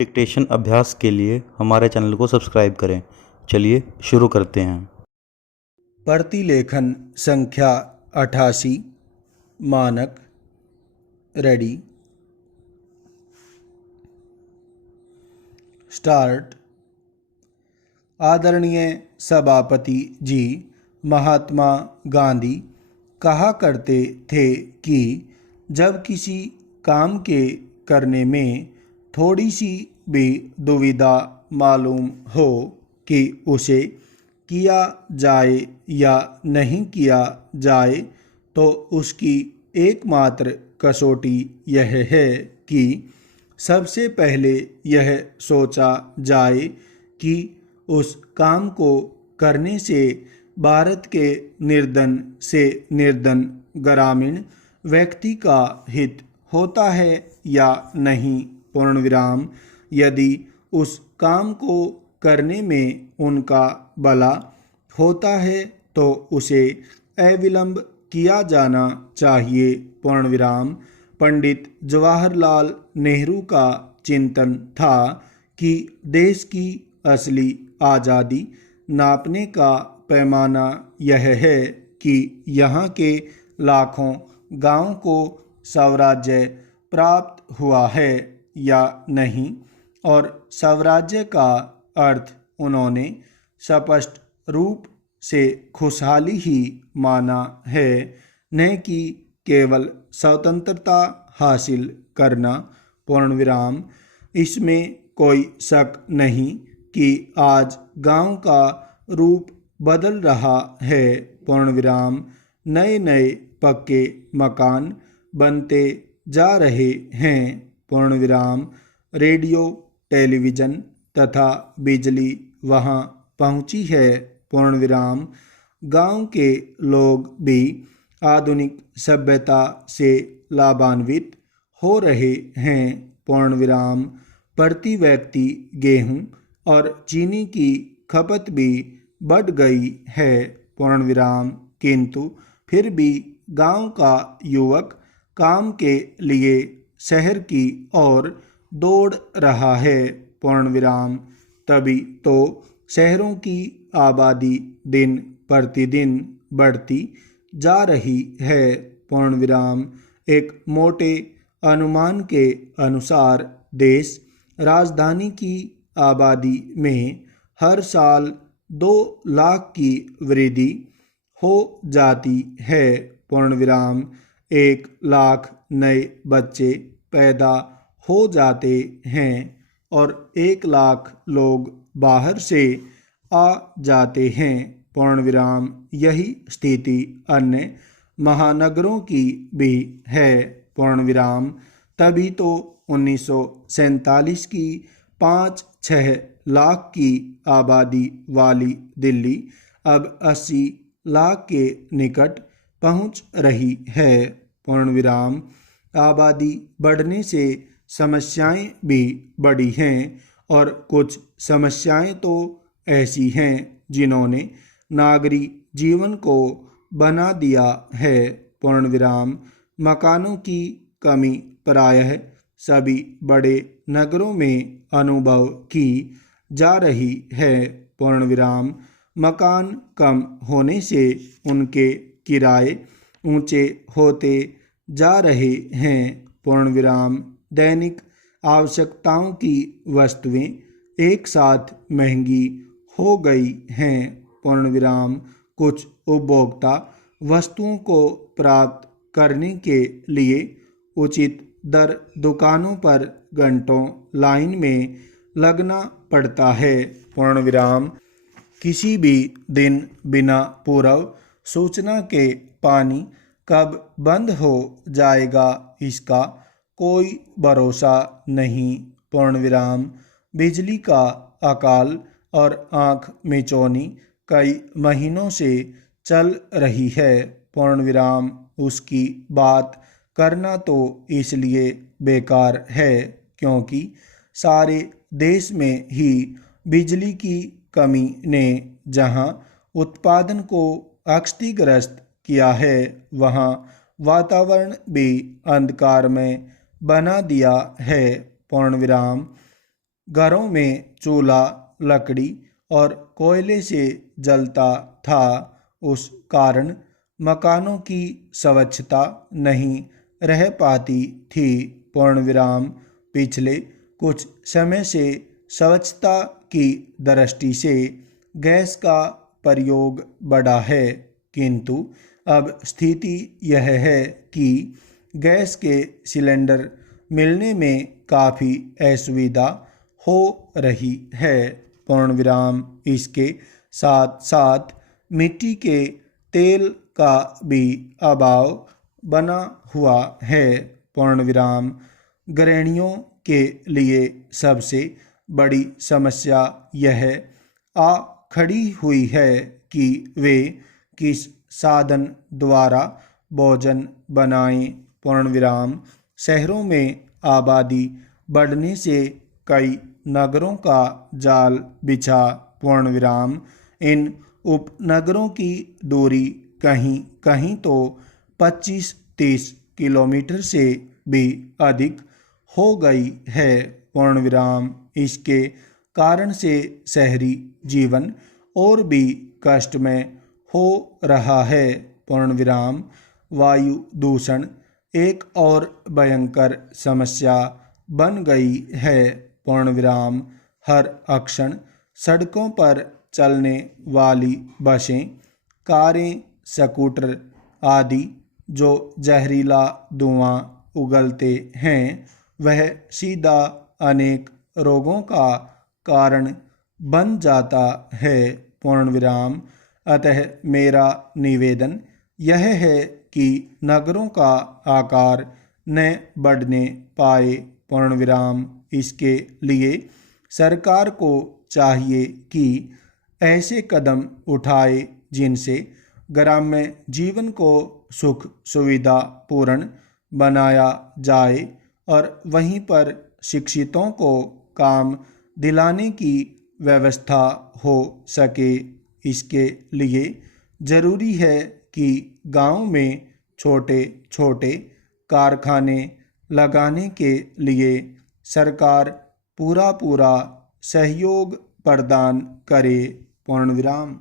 Dictation अभ्यास के लिए हमारे चैनल को सब्सक्राइब करें। चलिए शुरू करते हैं। प्रतिलेखन संख्या 88। मानक। रेडी। स्टार्ट। आदरणीय सभापति जी, महात्मा गांधी कहा करते थे कि जब किसी काम के करने में थोड़ी सी भी दुविधा मालूम हो कि उसे किया जाए या नहीं किया जाए, तो उसकी एकमात्र कसौटी यह है कि सबसे पहले यह सोचा जाए कि उस काम को करने से भारत के निर्धन से निर्धन ग्रामीण व्यक्ति का हित होता है या नहीं। पूर्ण विराम। यदि उस काम को करने में उनका भला होता है तो उसे अविलंब किया जाना चाहिए। पूर्ण विराम। पंडित जवाहरलाल नेहरू का चिंतन था कि देश की असली आज़ादी नापने का पैमाना यह है कि यहाँ के लाखों गांवों को स्वराज्य प्राप्त हुआ है या नहीं, और स्वराज्य का अर्थ उन्होंने स्पष्ट रूप से खुशहाली ही माना है, न कि केवल स्वतंत्रता हासिल करना। पूर्ण विराम। इसमें कोई शक नहीं कि आज गांव का रूप बदल रहा है। पूर्ण विराम। नए नए पक्के मकान बनते जा रहे हैं। पूर्ण विराम। रेडियो, टेलीविज़न तथा बिजली वहाँ पहुँची है। पूर्ण विराम। गांव के लोग भी आधुनिक सभ्यता से लाभान्वित हो रहे हैं। पूर्ण विराम। प्रति व्यक्ति गेहूं और चीनी की खपत भी बढ़ गई है। पूर्ण विराम। किंतु फिर भी गांव का युवक काम के लिए शहर की ओर दौड़ रहा है। पूर्ण विराम। तभी तो शहरों की आबादी दिन प्रतिदिन बढ़ती जा रही है। पूर्ण विराम। एक मोटे अनुमान के अनुसार देश राजधानी की आबादी में हर साल 2 लाख की वृद्धि हो जाती है। पूर्ण विराम। 1 लाख नए बच्चे पैदा हो जाते हैं और 1 लाख लोग बाहर से आ जाते हैं। पूर्ण विराम। यही स्थिति अन्य महानगरों की भी है। पूर्ण विराम। तभी तो 1947 की 5-6 लाख की आबादी वाली दिल्ली अब 80 लाख के निकट पहुंच रही है। पूर्ण विराम। आबादी बढ़ने से समस्याएं भी बढ़ी हैं, और कुछ समस्याएं तो ऐसी हैं जिन्होंने नागरिक जीवन को बना दिया है। पूर्ण विराम। मकानों की कमी प्रायः सभी बड़े नगरों में अनुभव की जा रही है। पूर्ण विराम। मकान कम होने से उनके किराए ऊंचे होते जा रहे हैं। पूर्ण विराम। दैनिक आवश्यकताओं की वस्तुएं एक साथ महंगी हो गई हैं। पूर्ण विराम। कुछ उपभोक्ता वस्तुओं को प्राप्त करने के लिए उचित दर दुकानों पर घंटों लाइन में लगना पड़ता है। पूर्ण विराम। किसी भी दिन बिना पूर्व सूचना के पानी कब बंद हो जाएगा, इसका कोई भरोसा नहीं। पूर्ण विराम। बिजली का अकाल और आँख मिचौनी कई महीनों से चल रही है। पूर्ण विराम। उसकी बात करना तो इसलिए बेकार है क्योंकि सारे देश में ही बिजली की कमी ने जहां उत्पादन को क्षतिग्रस्त किया है, वहां वातावरण भी अंधकार में बना दिया है। पूर्ण विराम। घरों में चूल्हा लकड़ी और कोयले से जलता था, उस कारण मकानों की स्वच्छता नहीं रह पाती थी। पूर्ण विराम। पिछले कुछ समय से स्वच्छता की दृष्टि से गैस का प्रयोग बढ़ा है, किंतु अब स्थिति यह है कि गैस के सिलेंडर मिलने में काफ़ी असुविधा हो रही है। पूर्ण विराम। इसके साथ साथ मिट्टी के तेल का भी अभाव बना हुआ है। पूर्ण विराम। गृहिणियों के लिए सबसे बड़ी समस्या यह आ खड़ी हुई है कि वे किस साधन द्वारा भोजन बनाएं। पूर्ण विराम। शहरों में आबादी बढ़ने से कई नगरों का जाल बिछा। पूर्ण विराम। इन उपनगरों की दूरी कहीं कहीं तो 25-30 किलोमीटर से भी अधिक हो गई है। पूर्ण विराम। इसके कारण से शहरी जीवन और भी कष्टमय हो रहा है। पूर्ण विराम। वायु दूषण एक और भयंकर समस्या बन गई है। पूर्ण विराम। हर अक्षण सड़कों पर चलने वाली बसें, कारें, स्कूटर आदि जो जहरीला धुआं उगलते हैं, वह सीधा अनेक रोगों का कारण बन जाता है। पूर्ण विराम। अतः मेरा निवेदन यह है कि नगरों का आकार न बढ़ने पाए। पूर्ण विराम। इसके लिए सरकार को चाहिए कि ऐसे कदम उठाए जिनसे ग्राम्य जीवन को सुख सुविधा पूर्ण बनाया जाए और वहीं पर शिक्षितों को काम दिलाने की व्यवस्था हो सके। इसके लिए जरूरी है कि गांव में छोटे छोटे कारखाने लगाने के लिए सरकार पूरा सहयोग प्रदान करे। पूर्ण विराम।